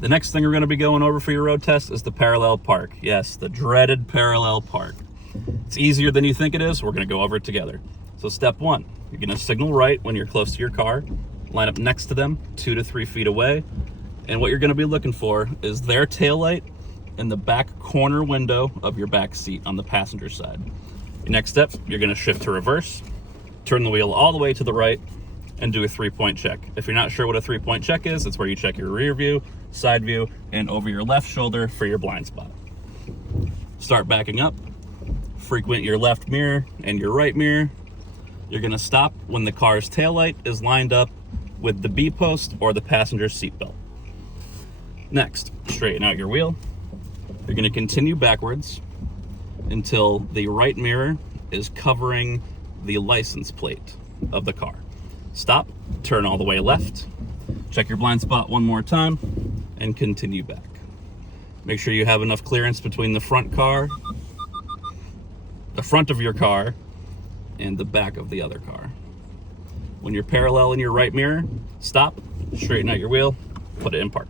The next thing we're going to be going over for your road test is the parallel park. Yes, the dreaded parallel park. It's easier than you think it is. We're going to go over it together. So step one, you're going to signal right when you're close to your car, line up next to them 2 to 3 feet away, and what you're going to be looking for is their taillight in the back corner window of your back seat on the passenger side. Your next step, you're going to shift to reverse, turn the wheel all the way to the right, and do a 3-point check. If you're not sure what a 3-point check is, it's where you check your rear view, side view, and over your left shoulder for your blind spot. Start backing up, frequent your left mirror and your right mirror. You're gonna stop when the car's taillight is lined up with the B post or the passenger seat belt. Next, straighten out your wheel. You're gonna continue backwards until the right mirror is covering the license plate of the car. Stop, turn all the way left, check your blind spot one more time, and continue back. Make sure you have enough clearance between the front of your car, and the back of the other car. When you're parallel in your right mirror, stop, straighten out your wheel, put it in park.